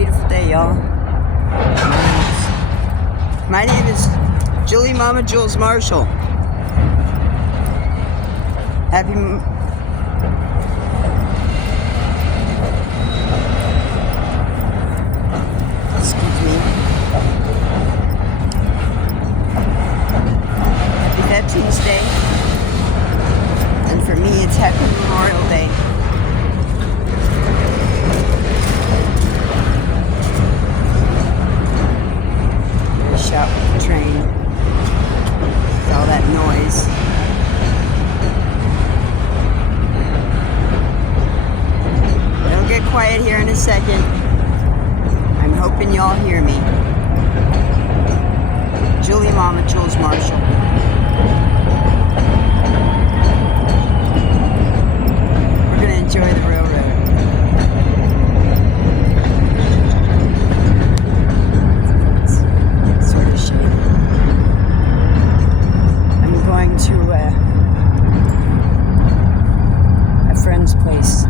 Beautiful day, y'all. My name is Julie Mama Jules Marshall. Excuse me. Happy Veterans Day. And for me, it's Happy Memorial Day. Shot with the train. With all that noise. It'll get quiet here in a second. I'm hoping y'all hear me. Julie Mama Jules Marshall. We're gonna enjoy the railroad. To a friend's place.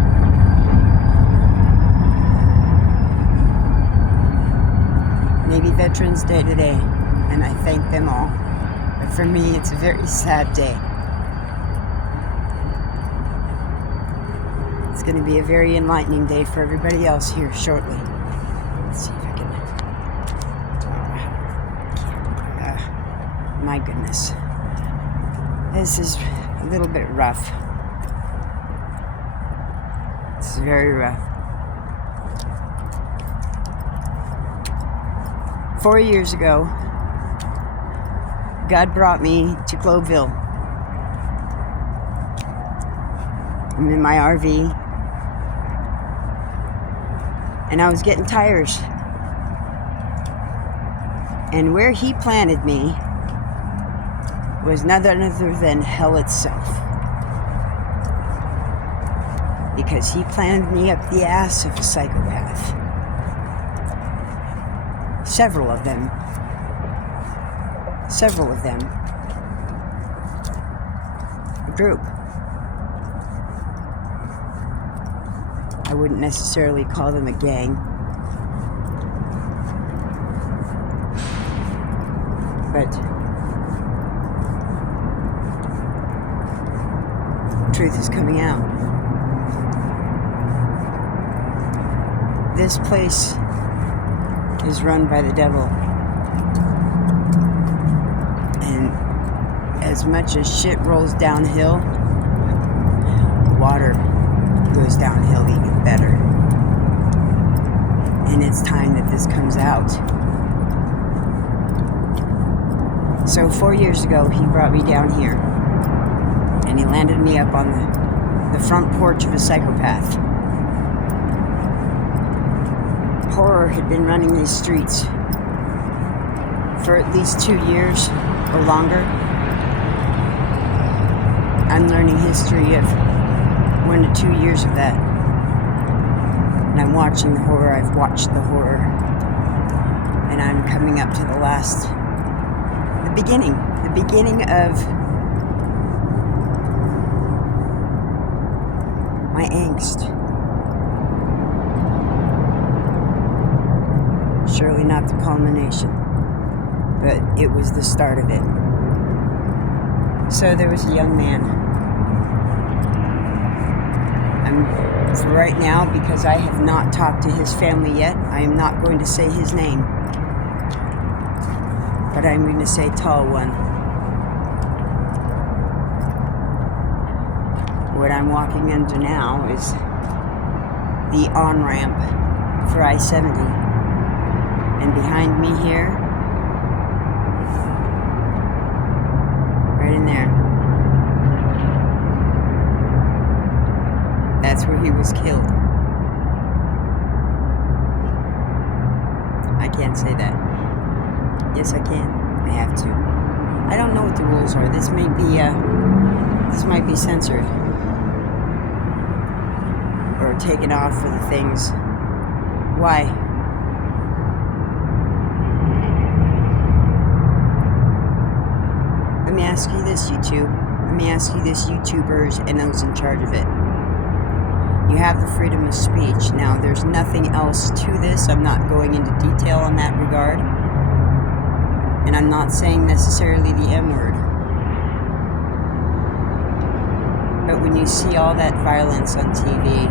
Maybe Veterans Day today, and I thank them all. But for me, it's a very sad day. It's going to be a very enlightening day for everybody else here shortly. Let's see if I can. My goodness. This is a little bit rough. This is very rough. 4 years ago, God brought me to Globeville. I'm in my RV, and I was getting tires. And where He planted me was none other than hell itself. Because He planted me up the ass of a psychopath. Several of them. A group. I wouldn't necessarily call them a gang. But truth is coming out. This place is run by the devil. And as much as shit rolls downhill, water goes downhill even better. And it's time that this comes out. So 4 years ago, He brought me down here. And He landed me up on the front porch of a psychopath. Horror had been running these streets for at least 2 years or longer. I'm learning history of 1 to 2 years of that. And I'm watching the horror. I've watched the horror. And I'm coming up to the beginning of my angst. Surely not the culmination, but it was the start of it. So there was a young man. For right now, because I have not talked to his family yet, I am not going to say his name. But I'm going to say Tall One. What I'm walking under now is the on-ramp for I-70. And behind me here, right in there, that's where he was killed. I can't say that. Yes, I can. I have to. I don't know what the rules are. This might be censored. Or taken off for the things. Why? Let me ask you this, YouTube. Let me ask you this, YouTubers and those in charge of it. You have the freedom of speech. Now, there's nothing else to this. I'm not going into detail on that regard. And I'm not saying necessarily the M word. But when you see all that violence on TV,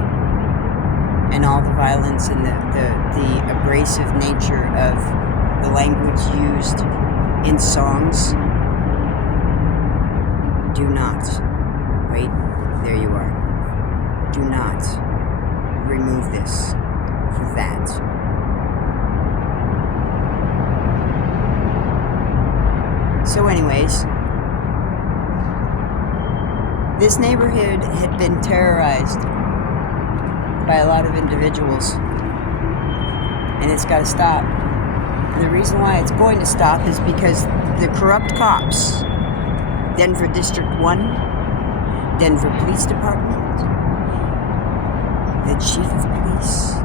and all the violence and the abrasive nature of the language used in songs, do not, wait, there you are. Do not remove this for that. So anyways, this neighborhood had been terrorized by a lot of individuals, and it's got to stop. And the reason why it's going to stop is because the corrupt cops, Denver District 1, Denver Police Department, the Chief of Police,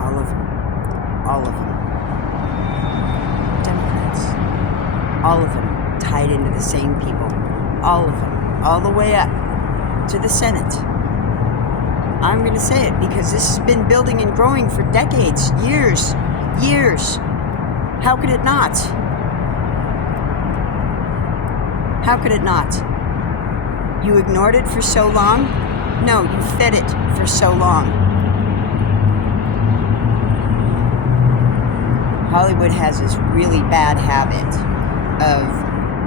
all of them, Democrats, all of them tied into the same people, all of them, all the way up to the Senate. I'm going to say it because this has been building and growing for decades, years. How could it not? How could it not? You ignored it for so long? No, you fed it for so long. Hollywood has this really bad habit of,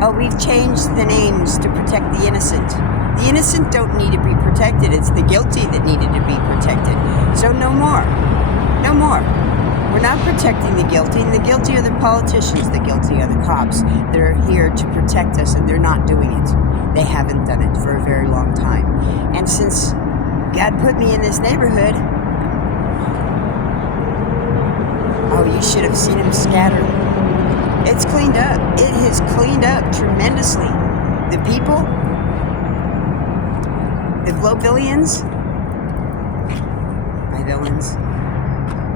oh, we've changed the names to protect the innocent. The innocent don't need to be protected. It's the guilty that needed to be protected. So no more. No more. We're not protecting the guilty, and the guilty are the politicians, the guilty are the cops that are here to protect us, and they're not doing it. They haven't done it for a very long time. And since God put me in this neighborhood, oh, you should have seen him scatter. It's cleaned up. It has cleaned up tremendously. The people, the Globevillians, my villains,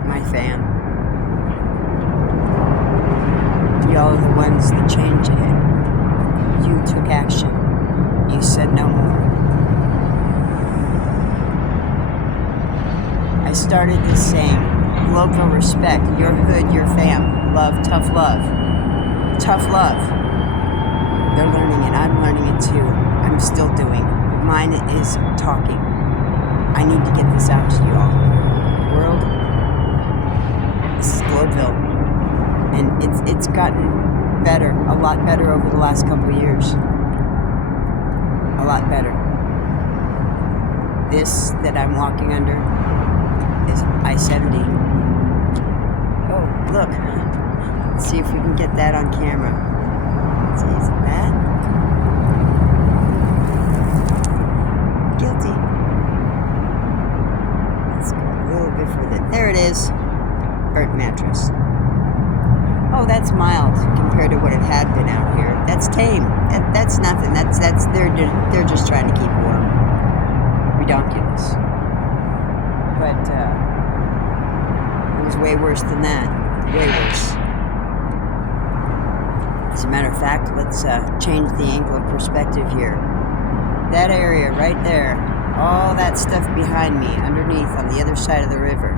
my fam, y'all are the ones that changed it. You took action. You said no more. I started this saying, Globeville respect, your hood, your fam, love, tough love. Tough love. They're learning it. I'm learning it too. I'm still doing. Mine is talking. I need to get this out to you all. World, this is Globeville. And it's gotten better, a lot better over the last couple of years. A lot better. This that I'm walking under is I-70. Oh, look. Let's see if we can get that on camera. Let's see, is it that? Guilty. Let's go a little bit further. There it is. Burnt mattress. Oh, that's mild compared to what it had been out here. That's tame. That's nothing. That's they're just trying to keep warm. Ridiculous. But it was way worse than that. Way worse. As a matter of fact, let's change the angle of perspective here. That area right there, all that stuff behind me, underneath on the other side of the river.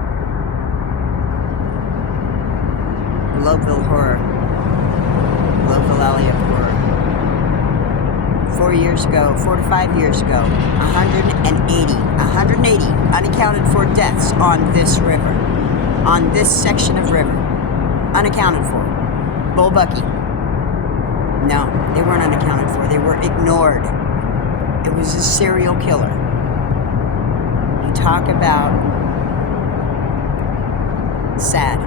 Globeville horror. Globeville Alley of horror. 4 years ago, 4 to 5 years ago, 180 unaccounted for deaths on this river. On this section of river. Unaccounted for. Bull Bucky. No, they weren't unaccounted for. They were ignored. It was a serial killer. You talk about sad.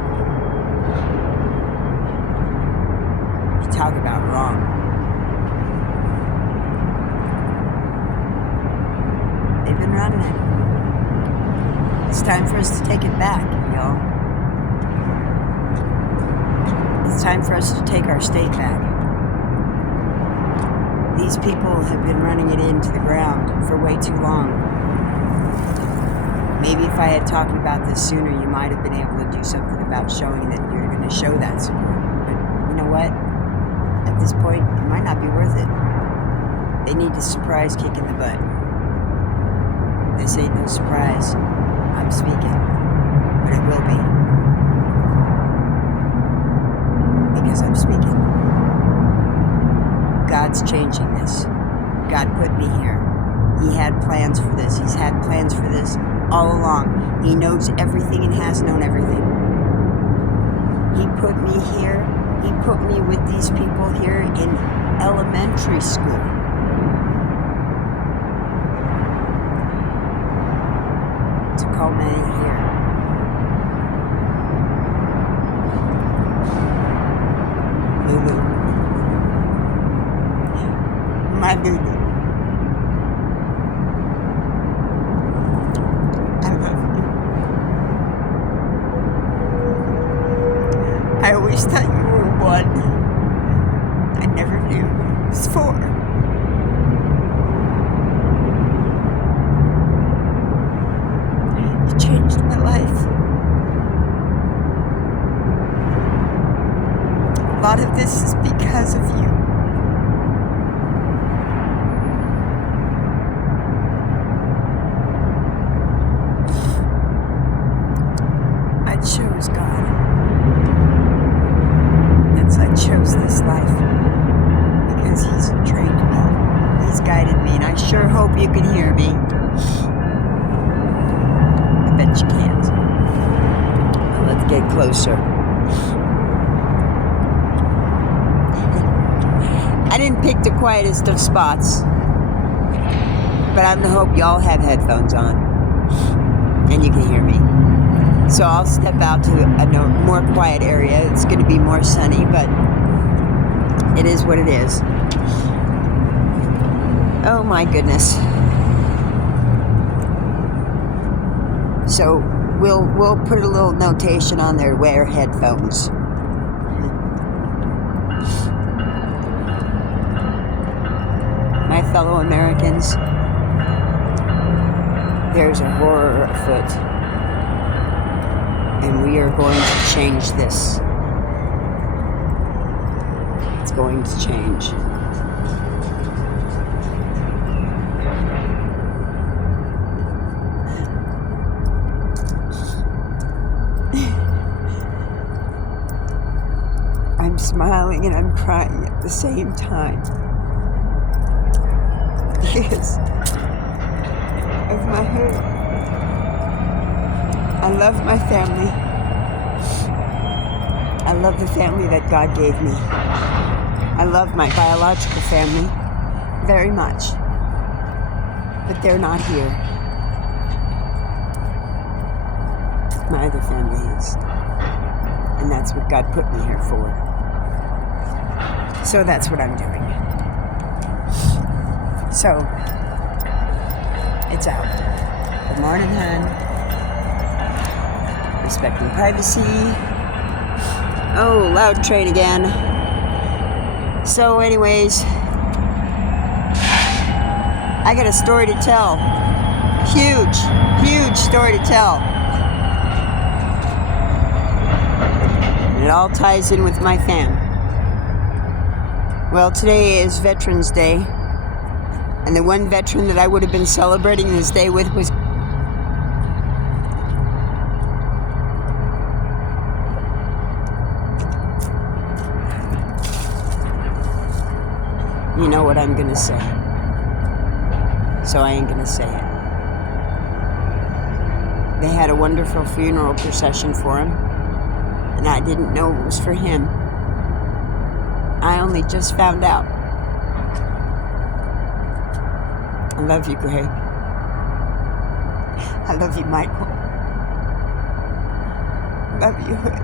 You talk about wrong. They've been running it. It's time for us to take it back, y'all. It's time for us to take our state back. These people have been running it into the ground for way too long. Maybe if I had talked about this sooner, you might have been able to do something about showing that you're going to show that support. But you know what? At this point, it might not be worth it. They need to surprise kick in the butt. This ain't no surprise. I'm speaking, but it will be. Because I'm speaking. God's changing this. God put me here. He had plans for this. He's had plans for this all along. He knows everything and has known everything. He put me here. He put me with these people here in elementary school. To culminate here. Lulu. My Lulu. I love you. I always thought you were one. I never knew it was four. You changed my life. A lot of this is because of you. I chose God. I chose this life because He's trained me. He's guided me, and I sure hope you can hear me. I bet you can't. Well, let's get closer. I didn't pick the quietest of spots, but I hope y'all have headphones on and you can hear me. So I'll step out to a more quiet area. It's going to be more sunny, but it is what it is. Oh my goodness. So we'll put a little notation on there, wear headphones. My fellow Americans, there's a horror afoot. And we are going to change this. It's going to change. I'm smiling and I'm crying at the same time. Because of my hurt. I love my family. I love the family that God gave me. I love my biological family very much. But they're not here. My other family is. And that's what God put me here for. So that's what I'm doing. So, it's out. Good morning, hon. Respecting privacy. Oh, loud train again. So anyways, I got a story to tell. Huge story to tell. And it all ties in with my fam. Well, today is Veterans Day. And the one veteran that I would have been celebrating this day with was you know what I'm gonna say. So I ain't gonna say it. They had a wonderful funeral procession for him, and I didn't know it was for him. I only just found out. I love you, Greg. I love you, Michael. I love you, Hood.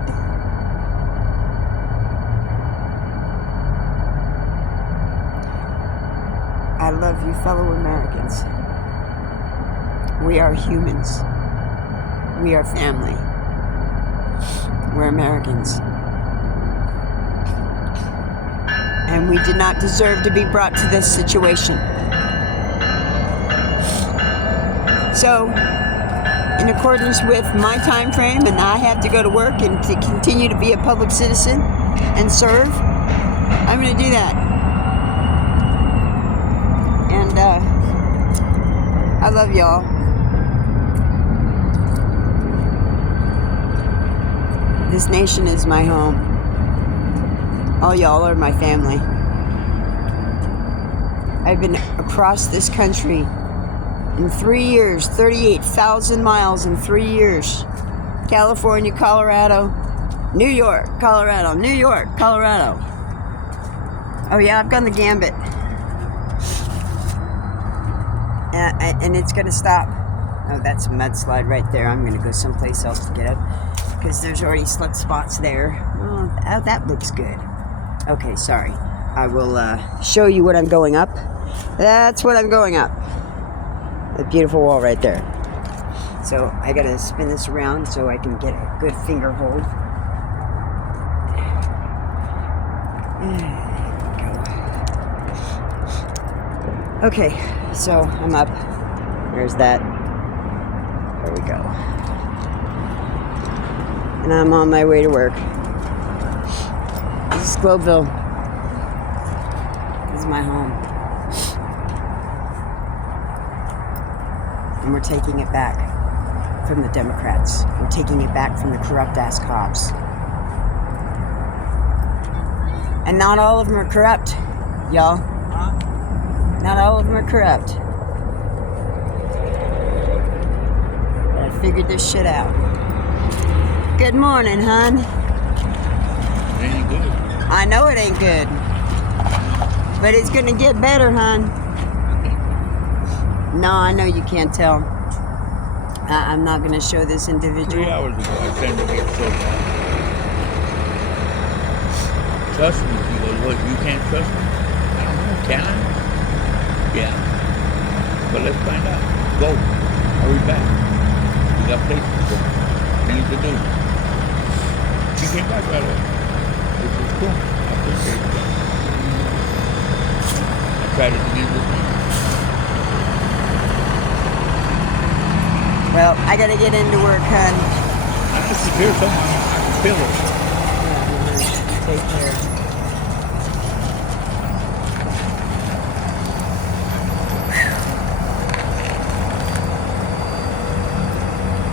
I love you, fellow Americans. We are humans. We are family. We're Americans. And we did not deserve to be brought to this situation. So, in accordance with my time frame, and I have to go to work and to continue to be a public citizen and serve, I'm going to do that. And I love y'all. This nation is my home. All y'all are my family. I've been across this country in 3 years, 38,000 miles in 3 years. California, Colorado, New York, Colorado, New York, Colorado. Oh yeah, I've gone the gambit. And it's gonna stop. Oh, that's a mudslide right there. I'm gonna go someplace else to get up because there's already slut spots there. Oh, that looks good. Okay, sorry. I will show you what I'm going up. That's what I'm going up. The beautiful wall right there. So I gotta spin this around so I can get a good finger hold. Okay, so I'm up. There's that. There we go. And I'm on my way to work. This is Globeville. This is my home. And we're taking it back from the Democrats. We're taking it back from the corrupt-ass cops. And not all of them are corrupt, y'all. Not all of them are corrupt. But I figured this shit out. Good morning, hun. It ain't good. I know it ain't good. But it's gonna get better, hun. No, I know you can't tell. I'm not gonna show this individual. 3 hours ago, I sent him to get so bad. Trust me. He goes, what, you can't trust me? I don't know, can I? Yeah. But let's find out. Go. Hurry back. We got places to go. Things to do. She came back right away. Which was cool. I appreciate that. I tried it again this week. Well, I gotta get into work, hun. I know she's here somewhere. I can feel her. Yeah, take care.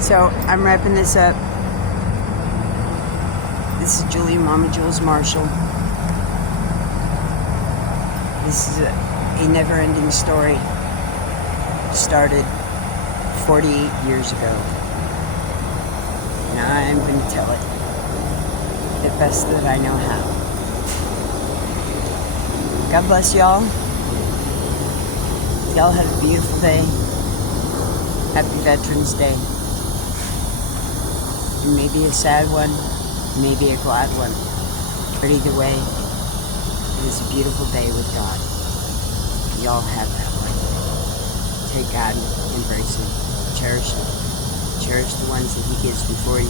So, I'm wrapping this up. This is Julia, Mama Jules Marshall. This is a never-ending story. It started 48 years ago. And I'm going to tell it the best that I know how. God bless y'all. Y'all have a beautiful day. Happy Veterans Day. It may be a sad one, maybe a glad one. But either way, it is a beautiful day with God. Y'all have that one. Take God and embrace Him. Cherish Him. Cherish the ones that He gives before you.